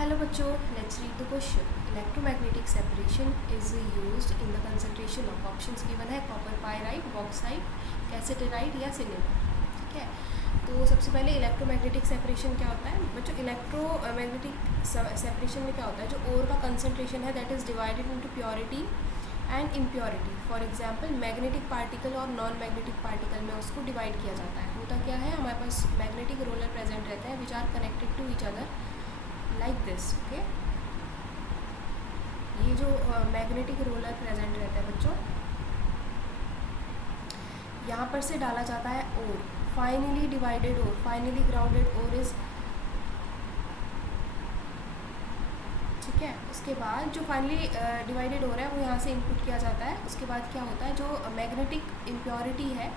Hello बच्चों, let's read the question. Electromagnetic separation is used in the concentration of options given है copper pyrite, bauxite, कैसेटेराइट या cinema. ठीक है, तो सबसे पहले इलेक्ट्रोमैग्नेटिक सेपरेशन क्या होता है बच्चों. इलेक्ट्रोमैग्नेटिक सेपरेशन में क्या होता है, जो ओर का कंसनट्रेशन है that is divided into purity and impurity. For example magnetic particle और नॉन मैग्नेटिक पार्टिकल में उसको डिवाइड किया जाता है. होता क्या है, हमारे पास मैग्नेटिक रोलर प्रेजेंट रहते हैं which are connected to each other like this. Okay, ये जो मैग्नेटिक रोलर प्रेजेंट रहता है बच्चों, यहाँ पर से डाला जाता है ore. Finally divided ore, finally grounded ore is, ठीक है. उसके बाद जो फाइनली डिवाइडेड ओर है वो यहाँ से इनपुट किया जाता है. उसके बाद क्या होता है, जो मैग्नेटिक इम्प्योरिटी है,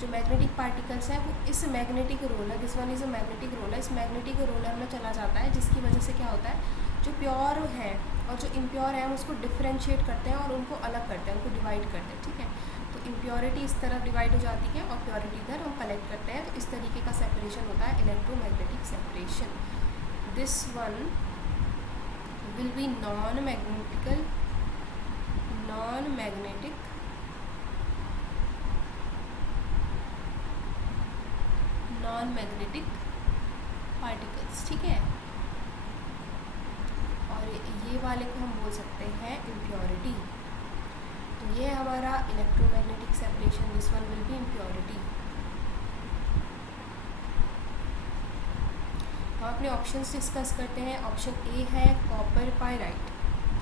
जो मैग्नेटिक पार्टिकल्स हैं वो इस magnetic roller, this one is a magnetic roller, इस मैग्नेटिक रोलर में चला जाता है, जिसकी वजह से क्या होता है, जो प्योर है और जो इम्प्योर है हम उसको डिफ्रेंशिएट करते हैं और उनको अलग करते हैं, उनको डिवाइड करते हैं. ठीक है, तो इम्प्योरिटी इस तरफ डिवाइड हो जाती है और प्योरिटी इधर हम कलेक्ट करते हैं. तो इस तरीके का सेपरेशन होता है electromagnetic separation. This one will be non magnetic particles. ठीक है, और ये वाले को हम बोल सकते हैं इम्प्योरिटी. तो ये हमारा electromagnetic separation, this one will be impurity. हम अपने ऑप्शंस डिस्कस करते हैं. ऑप्शन ए है कॉपर पायराइट.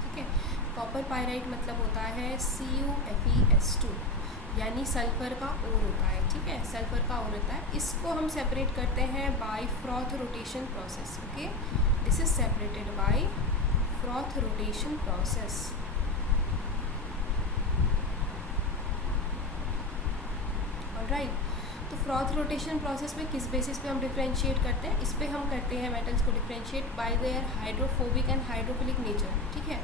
ठीक है, कॉपर पायराइट मतलब होता है CuFeS2, यानी सल्फ़र का ओर होता है. ठीक है, सल्फ़र का ओर होता है. इसको हम सेपरेट करते हैं by froth rotation process. Okay, this is separated by froth rotation process. Alright, तो फ्रॉथ रोटेशन प्रोसेस में किस बेसिस पे हम डिफ्रेंशिएट करते हैं, इस पे हम करते हैं मेटल्स को differentiate bye there hydrophobic and hydrophilic nature. ठीक है,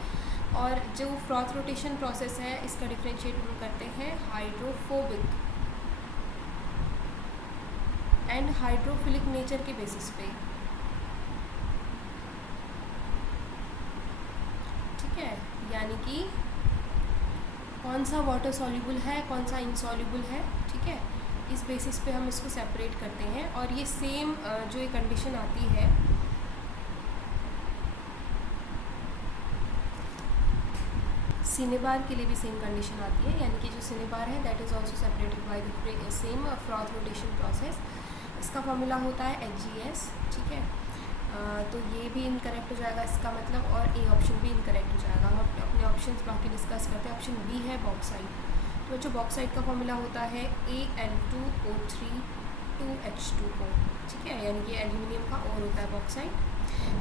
और जो फ्रॉथ रोटेशन प्रोसेस है इसका डिफ्रेंशिएट हम करते हैं हाइड्रोफोबिक एंड हाइड्रोफिलिक नेचर के बेसिस पे. ठीक है, यानी कि कौन सा वाटर सॉल्युबल है, कौन सा इनसॉल्युबल है. ठीक है, इस बेसिस पे हम इसको सेपरेट करते हैं. और ये सेम जो ये कंडीशन आती है, सिनेबार के लिए भी सेम कंडीशन आती है, यानी कि जो सिनेबार है that is also separated by the same froth rotation process. इसका फॉर्मूला होता है HgS. ठीक है, तो ये भी इनकरेक्ट हो जाएगा इसका मतलब, और ए ऑप्शन भी इनकरेक्ट हो जाएगा. हम अपने ऑप्शंस बाकी डिस्कस करते हैं. ऑप्शन बी है बॉक्साइट. तो जो बॉक्साइट का फॉर्मूला होता है Al2O3 2H2O. ठीक है, यानी कि एल्यूमिनियम का और होता है बॉक्साइट.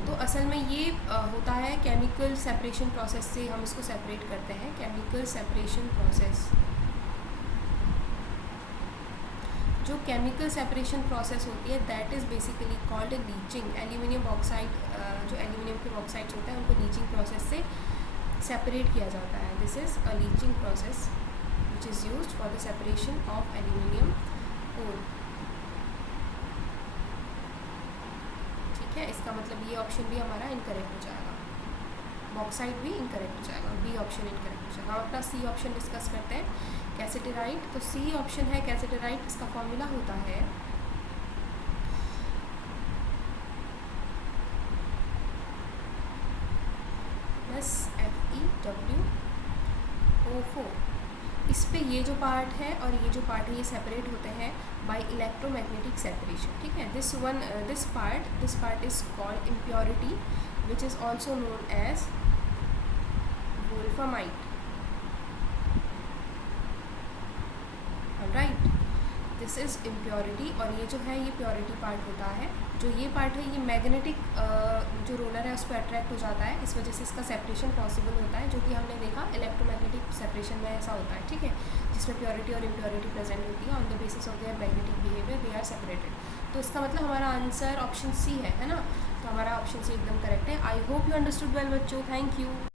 तो असल में ये होता है केमिकल सेपरेशन प्रोसेस से हम इसको सेपरेट करते हैं. केमिकल सेपरेशन प्रोसेस, जो केमिकल सेपरेशन प्रोसेस होती है that is basically called leaching. Aluminium bauxite, जो एल्यूमिनियम के बॉक्साइट्स होते हैं उनको लीचिंग प्रोसेस से सेपरेट किया जाता है. This is a leaching process which is used for the separation of aluminium ore. ठीक है, इसका मतलब ये ऑप्शन भी हमारा इनकरेक्ट हो जाएगा, बॉक्साइट भी इनकरेक्ट हो जाएगा, बी ऑप्शन इनकरेक्ट हो जाएगा. हम अपना सी ऑप्शन डिस्कस करते हैं, कैसेटेराइट. तो सी ऑप्शन है कैसेटेराइट. इसका फॉर्मूला होता है SFeWO4. इस पे ये जो पार्ट है और ये जो पार्ट है ये सेपरेट होते हैं बाय इलेक्ट्रोमैग्नेटिक सेपरेशन. ठीक है, this part is called impurity which is also known as wolframite. Right, this is impurity. और ये जो है ये प्योरिटी पार्ट होता है. जो ये पार्ट है ये मैग्नेटिक जो रोलर है उस पर अट्रैक्ट हो जाता है, इस वजह से इसका सेपरेशन पॉसिबल होता है, जो कि हमने देखा इलेक्ट्रोमैग्नेटिक सेपरेशन में ऐसा होता है. ठीक है, जिसमें प्योरिटी और इम्प्योरिटी प्रेजेंट होती है. On the basis of their magnetic behaviour they are separated. तो इसका मतलब हमारा आंसर ऑप्शन सी है ना. तो हमारा ऑप्शन सी एकदम करेक्ट है. I hope you understood well बच्चों. Thank you.